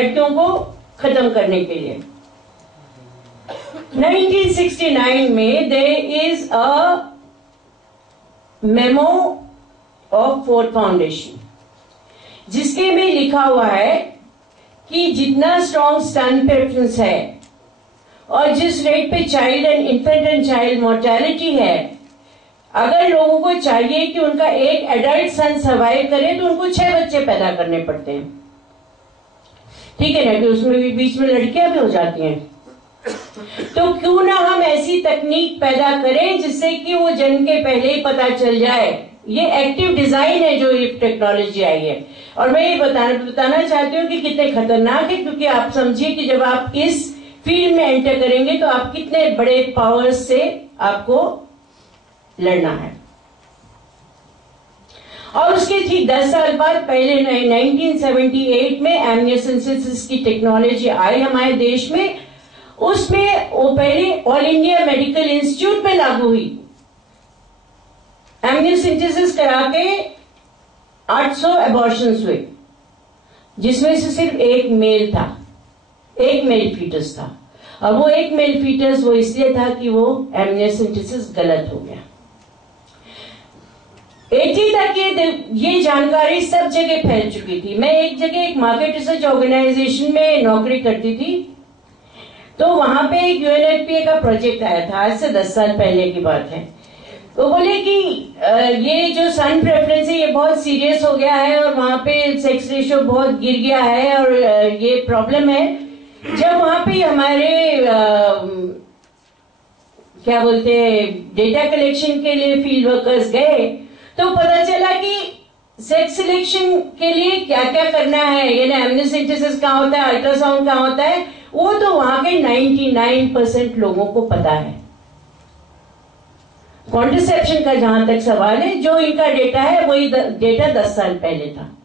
लड़कियों को खत्म करने के लिए। 1969 में there is a memo of Ford Foundation जिसके में लिखा हुआ है कि जितना स्ट्रॉन्ग सन प्रेफरेंस है और जिस रेट पे child and infant and child mortality है, अगर लोगों को चाहिए कि उनका एक एडल्ट सन सर्वाइव करे तो उनको 6 बच्चे पैदा करने पड़ते हैं। ठीक है ना, कि उसमें भी बीच में लड़कियां भी हो जाती हैं। तो क्यों ना हम ऐसी तकनीक पैदा करें जिससे कि वो जन्म के पहले ही पता चल जाए। ये एक्टिव डिजाइन है जो ये टेक्नोलॉजी आई है। और मैं ये बताना चाहती हूँ कि कितने खतरनाक है, क्योंकि आप समझिए कि जब आप इस फील्ड में एंटर करेंगे तो आप कितने बड़े पावर्स से आपको लड़ना है। और उसके ठीक 10 साल बाद पहले 1978 में एमनियोसेंसिस की टेक्नोलॉजी आई हमारे देश में। उसमें वो पहले ऑल इंडिया मेडिकल इंस्टीट्यूट में लागू हुई। एमनियोसेंसिस करा के 800 एबॉर्शंस हुए, जिसमें से सिर्फ एक मेल था, एक मेल फीटस था। और वो एक मेल फीटस वो इसलिए था कि वो एमनियोसेंसिस गलत हो गया। 80 तक ये जानकारी सब जगह फैल चुकी थी। मैं एक जगह एक मार्केट रिसर्च ऑर्गेनाइजेशन में नौकरी करती थी, तो वहां पे एक यूएनएफपीए का प्रोजेक्ट आया था, आज से 10 साल पहले की बात है। तो बोले कि ये जो सन प्रेफरेंस है ये बहुत सीरियस हो गया है और वहां पे सेक्स रेशियो बहुत गिर गया है और ये प्रॉब्लम है। जब वहां पे हमारे क्या बोलते डेटा कलेक्शन के लिए फील्ड वर्कर्स गए तो पता चला कि सेक्स सिलेक्शन के लिए क्या क्या करना है, यानी एमनियोसेंसिस कहाँ होता है, अल्ट्रासाउंड कहाँ होता है, वो तो वहां के 99% लोगों को पता है। कॉन्ट्रसेप्शन का जहां तक सवाल है, जो इनका डेटा है वही डेटा 10 साल पहले था।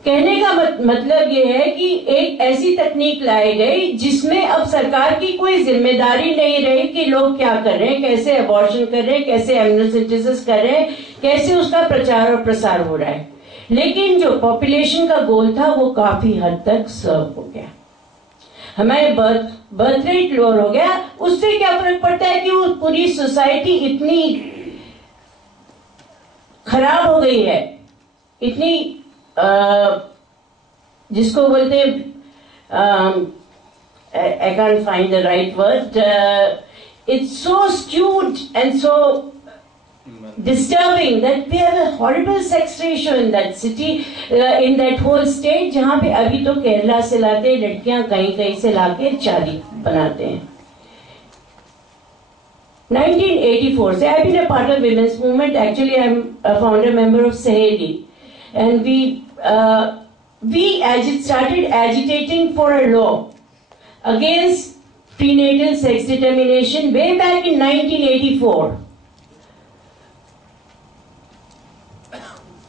कहने का मतलब ये है कि एक ऐसी तकनीक लाई गई जिसमें अब सरकार की कोई जिम्मेदारी नहीं रही कि लोग क्या कर रहे हैं, कैसे अबॉर्शन कर रहे हैं, कैसे एमनियोसेंसिस कर रहे हैं, कैसे उसका प्रचार और प्रसार हो रहा है। लेकिन जो पॉपुलेशन का गोल था वो काफी हद तक सर्व हो गया। हमारे बर्थ रेट लोअर हो गया। उससे क्या फर्क पड़ता है कि वो पूरी सोसाइटी इतनी खराब हो गई है, इतनी जिसको बोलते I can't find the right word, it's so skewed and so disturbing that we have a horrible sex ratio in that city, in that whole state, जहां पे अभी तो केरला से लाते लड़कियां कहीं से लाके चाली बनाते हैं। 1984 से I've been a part of women's movement. Actually, I'm a founder member of Saheli, and we started agitating for a law against prenatal sex determination way back in 1984.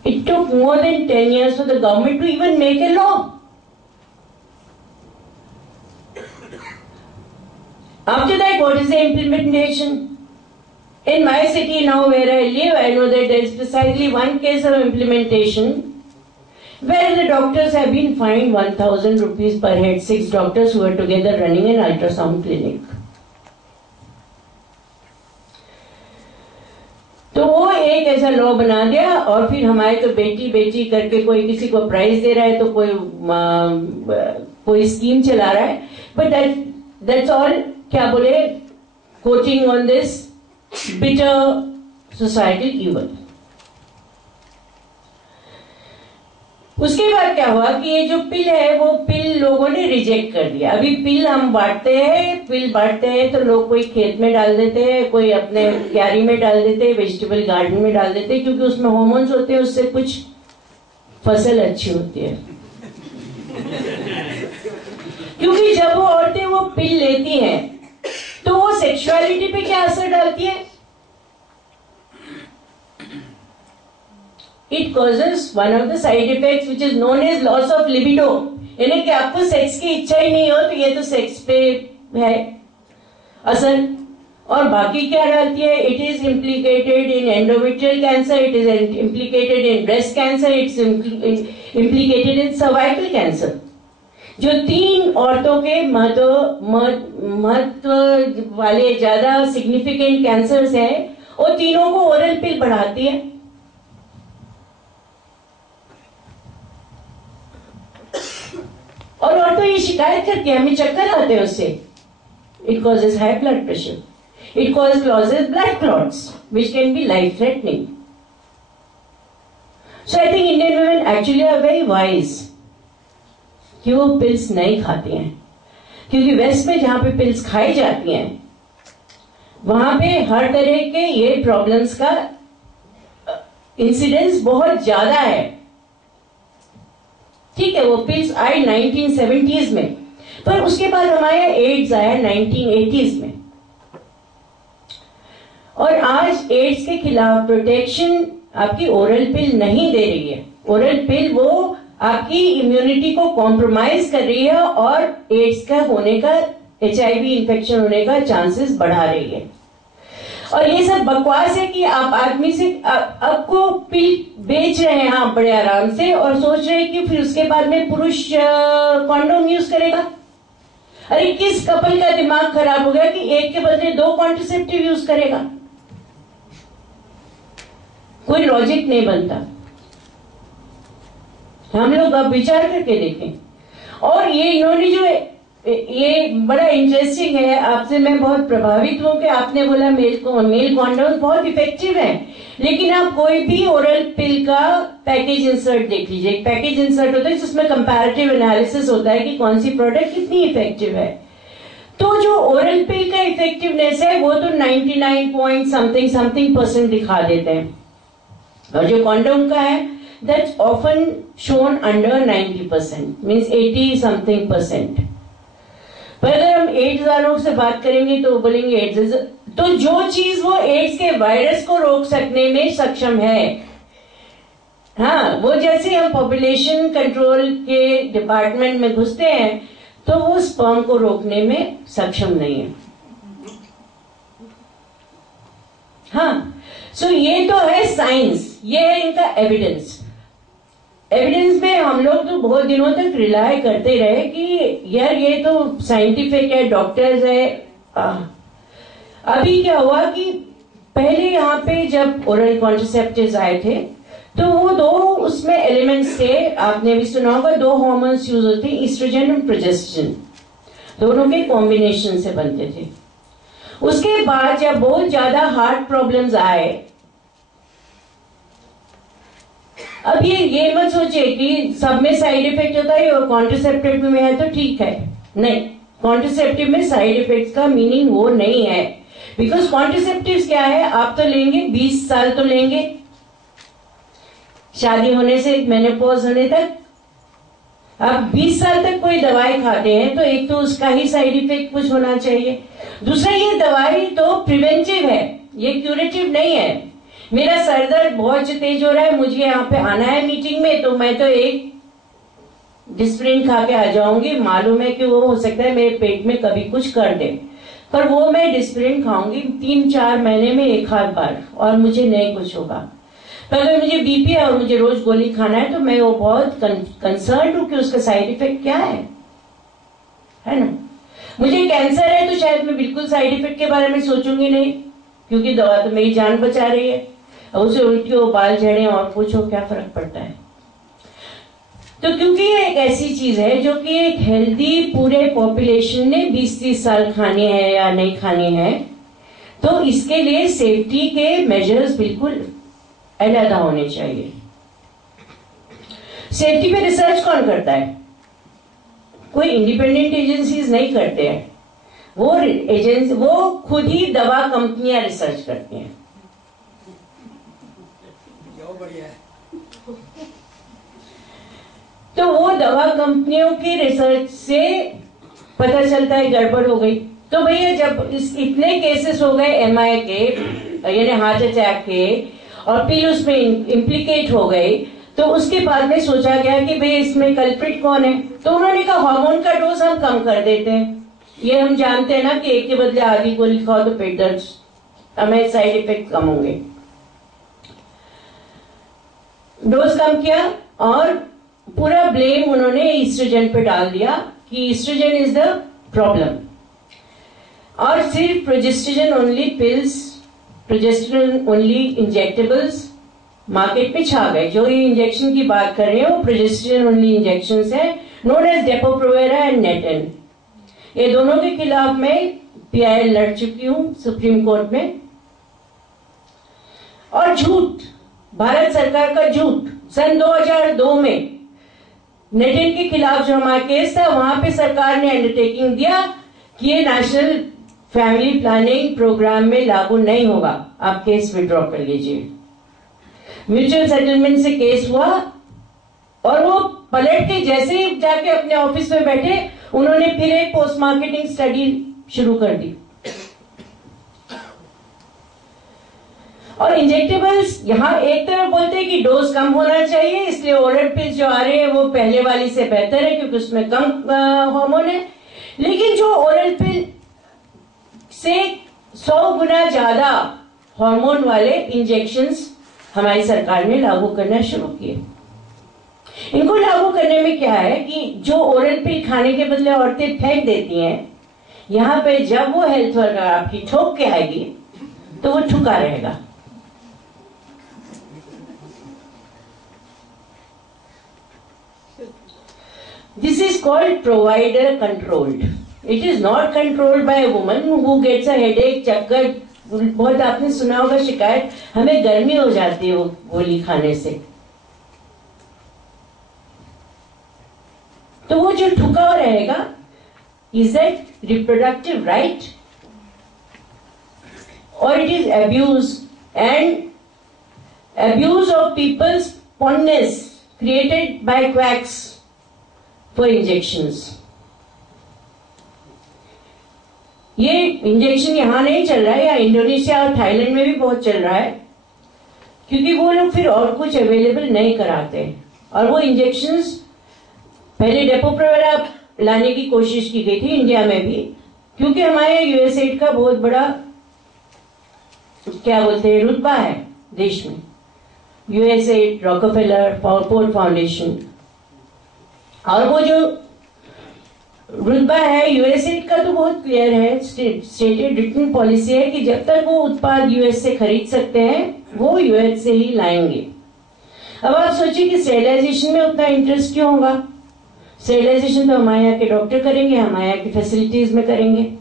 It took more than 10 years for the government to even make a law. After that, what is the implementation? In my city now where I live, I know that there is precisely one case of implementation where the doctors have been fined 1,000 rupees per head, 6 doctors who were together running an ultrasound clinic. तो वो एक ऐसा law बना दिया और फिर हमारे तो बेटी बेटी करके कोई किसी को प्राइज दे रहा है तो कोई स्कीम चला रहा है। बट दैट्स ऑल क्या बोले coaching on this bitter societal evil. उसके बाद क्या हुआ कि ये जो पिल है वो पिल लोगों ने रिजेक्ट कर दिया। अभी पिल हम बांटते हैं तो लोग कोई खेत में डाल देते हैं, कोई अपने क्यारी में डाल देते हैं, वेजिटेबल गार्डन में डाल देते हैं, क्योंकि उसमें हार्मोन्स होते हैं, उससे कुछ फसल अच्छी होती है। क्योंकि जब वो औरतें वो पिल लेती हैं तो वो सेक्सुअलिटी पे क्या असर डालती है? It causes one of the side effects which is known as loss of libido, यानी कि आपको सेक्स की इच्छा ही नहीं हो तो ये तो सेक्स पे है असर। और बाकी क्या डालती है? It is implicated in endometrial cancer, it is implicated in breast cancer, implicated in cervical cancer. जो 3 औरतों के महत्व वाले ज्यादा सिग्निफिकेंट कैंसर्स हैं, वो तीनों को ओरल पिल बढ़ाती है। और औरतें ये शिकायत करती है, हमें चक्कर आते हैं उससे। It causes high blood pressure. It causes blood clots, which can be life-threatening. So I think Indian women actually are very wise कि वो पिल्स नहीं खाती हैं, क्योंकि वेस्ट में जहां पे पिल्स खाई जाती हैं वहां पे हर तरह के ये प्रॉब्लम्स का इंसिडेंस बहुत ज्यादा है। ठीक है, वो पिल्स आई 1970s में, पर उसके बाद हमारे एड्स आया 1980s में। और आज एड्स के खिलाफ प्रोटेक्शन आपकी ओरल पिल नहीं दे रही है। ओरल पिल वो आपकी इम्यूनिटी को कॉम्प्रोमाइज कर रही है और एड्स का होने का, HIV इन्फेक्शन होने का चांसेस बढ़ा रही है। और ये सब बकवास है कि आप आदमी से आपको पिल बेच रहे हैं आप बड़े आराम से, और सोच रहे हैं कि फिर उसके बाद में पुरुष कॉन्डोम यूज करेगा। अरे किस कपल का दिमाग खराब हो गया कि एक के बदले 2 कॉन्ट्रासेप्टिव यूज करेगा? कोई लॉजिक नहीं बनता। हम लोग अब विचार करके देखें। और ये इन्होंने जो ये बड़ा इंटरेस्टिंग है, आपसे मैं बहुत प्रभावित हूं कि आपने बोला मेल कॉन्डोम बहुत इफेक्टिव है, लेकिन आप कोई भी ओरल पिल का पैकेज इंसर्ट देख लीजिए। एक पैकेज इंसर्ट होता है जिसमें कंपैरेटिव एनालिसिस होता है कि कौन सी प्रोडक्ट कितनी इफेक्टिव है। तो जो ओरल पिल का इफेक्टिवनेस है वो तो 99% दिखा देते हैं, और जो कॉन्डोम का है that's often shown under 90%, means 80% पर अगर हम एड्स वालों से बात करेंगे तो बोलेंगे एड्स, तो जो चीज वो एड्स के वायरस को रोक सकने में सक्षम है, हाँ, वो जैसे हम पॉपुलेशन कंट्रोल के डिपार्टमेंट में घुसते हैं तो वो स्पर्म को रोकने में सक्षम नहीं है। हाँ, सो ये तो है साइंस, ये है इनका एविडेंस। एविडेंस में हम लोग तो बहुत दिनों तक रिलाय करते रहे कि यार ये तो साइंटिफिक है, डॉक्टर्स है। अभी क्या हुआ कि पहले यहाँ पे जब ओरल कॉन्ट्रासेप्टिव्स आए थे तो वो 2 उसमें एलिमेंट्स थे, आपने भी सुना होगा, 2 हार्मोन्स यूज होते हैं, ईस्ट्रोजन और प्रोजेस्टेरोन, दोनों के कॉम्बिनेशन से बनते थे। उसके बाद जब बहुत ज्यादा हार्ट प्रॉब्लम्स आए, अब ये मत सोचे कि सब में साइड इफेक्ट होता है और कॉन्ट्रासेप्टिव में है तो ठीक है, नहीं, कॉन्ट्रासेप्टिव में साइड इफेक्ट का मीनिंग वो नहीं है। बिकॉज कॉन्ट्रासेप्टिव क्या है, आप तो लेंगे 20 साल तो लेंगे, शादी होने से मेनोपॉज होने तक आप 20 साल तक कोई दवाई खाते हैं तो एक तो उसका ही साइड इफेक्ट कुछ होना चाहिए, दूसरा ये दवाई तो प्रिवेंटिव है, ये क्यूरेटिव नहीं है। मेरा सर दर्द बहुत तेज हो रहा है, मुझे यहाँ पे आना है मीटिंग में, तो मैं तो एक डिस्प्रिन खा के आ जाऊंगी, मालूम है कि वो हो सकता है मेरे पेट में कभी कुछ कर दे, पर वो मैं डिस्प्रिन खाऊंगी 3-4 महीने में एक आध बार और मुझे नहीं कुछ होगा। पर अगर मुझे बीपी है और मुझे रोज गोली खाना है तो मैं वो बहुत कंसर्न हूं कि उसका साइड इफेक्ट क्या है ना। मुझे कैंसर है तो शायद मैं बिल्कुल साइड इफेक्ट के बारे में सोचूंगी नहीं, क्योंकि दवा तो मेरी जान बचा रही है, उसे उल्टी हो, बाल झड़े और पूछो क्या फर्क पड़ता है। तो क्योंकि ये एक ऐसी चीज है जो कि एक हेल्दी पूरे पॉपुलेशन ने 20-30 साल खानी है या नहीं खानी है, तो इसके लिए सेफ्टी के मेजर्स बिल्कुल अलहदा होने चाहिए। सेफ्टी पे रिसर्च कौन करता है? कोई इंडिपेंडेंट एजेंसीज नहीं करते हैं, वो खुद ही दवा कंपनियां रिसर्च करती हैं। तो वो दवा कंपनियों की रिसर्च से पता चलता है गड़बड़ हो गई, तो भैया जब इतने केसेस हो गए एमआई के यानी हार्ट अटैक के और फिर उसमें इम्प्लीकेट हो गए, तो उसके बाद में सोचा गया कि भाई इसमें कल्प्रिट कौन है, तो उन्होंने कहा हार्मोन का डोज हम कम कर देते हैं। ये हम जानते हैं ना कि एक के बदले आधी गोली खाओ तो पेट दर्द, हमें साइड इफेक्ट कम होंगे। डोज कम किया और पूरा ब्लेम उन्होंने ईस्ट्रोजन पे डाल दिया कि ईस्ट्रोजन इज द प्रॉब्लम, और सिर्फ progesterone only pills, progesterone only injectables market में छा गए। जो ये इंजेक्शन की बात कर रहे हैं वो प्रोजेस्टेरोन ओनली इंजेक्शंस है, known as Depo Provera and NET EN. ये दोनों के खिलाफ मैं PIL लड़ चुकी हूं सुप्रीम कोर्ट में। और झूठ, भारत सरकार का झूठ, सन 2002 में नेटन के खिलाफ जो हमारा केस था वहां पे सरकार ने अंडरटेकिंग दिया कि ये नेशनल फैमिली प्लानिंग प्रोग्राम में लागू नहीं होगा, आप केस विड्रॉ कर लीजिए। म्यूचुअल सेटलमेंट से केस हुआ और वो पलट के जैसे ही जाके अपने ऑफिस में बैठे उन्होंने फिर एक पोस्ट मार्केटिंग स्टडी शुरू कर दी। और इंजेक्टेबल्स यहां एक तरफ बोलते हैं कि डोज कम होना चाहिए, इसलिए ओरल पिल्स जो आ रहे हैं वो पहले वाली से बेहतर है क्योंकि उसमें कम हार्मोन है, लेकिन जो ओरल पिल से 100 गुना ज्यादा हार्मोन वाले इंजेक्शंस हमारी सरकार ने लागू करना शुरू किए। इनको लागू करने में क्या है कि जो ओरल पिल खाने के बदले औरतें फेंक देती हैं, यहां पे जब वो हेल्थ वर्कर आपकी ठोक के आएगी तो वो ठुका रहेगा। This is called provider controlled. It is not controlled by a woman who gets a headache, चक्कर, बहुत आपने सुना होगा शिकायत, हमें गर्मी हो जाती है वो गोली खाने से। तो वो जो ठुका रहेगा, is that reproductive right? Or it is abuse, and abuse of people's fondness created by quacks for injections. ये इंजेक्शन यहां नहीं चल रहा है, या इंडोनेशिया और थाईलैंड में भी बहुत चल रहा है, क्योंकि वो लोग फिर और कुछ अवेलेबल नहीं कराते। और वो इंजेक्शंस पहले डेपो-प्रोवेरा लाने की कोशिश की गई थी इंडिया में भी, क्योंकि हमारे यूएसएड का बहुत बड़ा क्या बोलते हैं रुतबा है देश में, यूएसएड, रॉकफेलर, फोर्ड फाउंडेशन। और वो जो रुतबा है यूएसएड का तो बहुत क्लियर है, स्टेटेड रिटन पॉलिसी है कि जब तक वो उत्पाद यूएस से खरीद सकते हैं वो यूएस से ही लाएंगे। अब आप सोचिए कि स्टेरिलाइजेशन में उतना इंटरेस्ट क्यों होगा? स्टेरिलाइजेशन तो हमारे यहाँ के डॉक्टर करेंगे, हमारे यहाँ की फैसिलिटीज में करेंगे,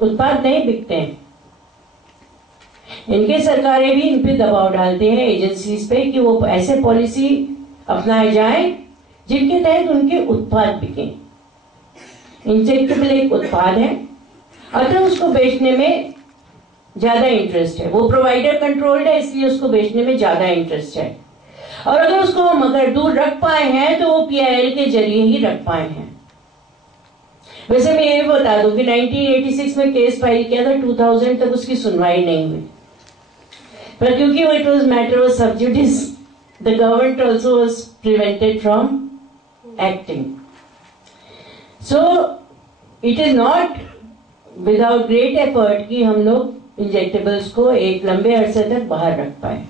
उत्पाद नहीं बिकते हैं। इनके सरकारें भी इन पे दबाव डालते हैं एजेंसीज पे कि वो ऐसे पॉलिसी अपनाए जाए जिनके तहत उनके उत्पाद बिके। इंजेक्टेबल एक उत्पाद है, अतः उसको बेचने में ज्यादा इंटरेस्ट है। वो प्रोवाइडर कंट्रोल्ड है, इसलिए उसको बेचने में ज्यादा इंटरेस्ट है। और अगर उसको वो मगर दूर रख पाए हैं तो वो PIL के जरिए ही रख पाए हैं। वैसे मैं ये बता दूं कि 1986 में केस फाइल किया था, 2000 तक उसकी सुनवाई नहीं हुई, पर क्योंकि वो इट वॉज मैटर ऑफ सब जुडिस, the government also was prevented from acting. So it is not without great effort कि हम लोग इंजेक्टेबल्स को एक लंबे अरसे तक बाहर रख पाए।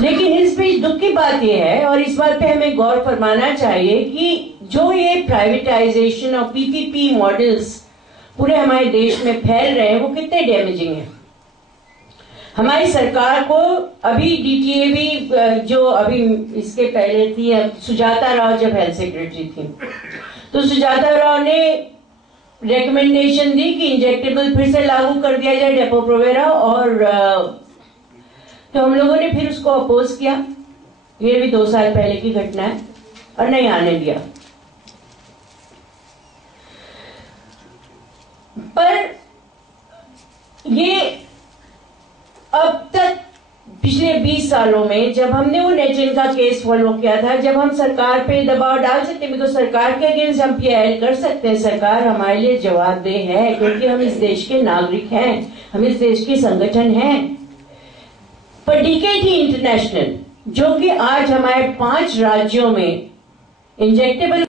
लेकिन इस बीच दुख की बात यह है, और इस बात पे हमें गौर फरमाना चाहिए कि जो ये प्राइवेटाइजेशन और PPP मॉडल्स पूरे हमारे देश में फैल रहे हैं वो कितने डैमेजिंग हैं। हमारी सरकार को अभी DTA भी जो अभी इसके पहले थी, सुजाता राव जब हेल्थ सेक्रेटरी थी, तो सुजाता राव ने रिकमेंडेशन दी कि इंजेक्टेबल फिर से लागू कर दिया जाए, डेपो-प्रोवेरा, और तो हम लोगों ने फिर उसको अपोज किया। ये भी 2 साल पहले की घटना है, और नहीं आने दिया। पर ये अब तक पिछले 20 सालों में जब हमने वो नेचन का केस फॉलो किया था, जब हम सरकार पे दबाव डाल सकते हैं, तो सरकार के अगेंस्ट हम PIL कर सकते हैं, सरकार हमारे लिए जवाबदेह है, क्योंकि हम इस देश के नागरिक हैं, हम इस देश के संगठन हैं। पर DKT इंटरनेशनल, जो कि आज हमारे 5 राज्यों में इंजेक्टेबल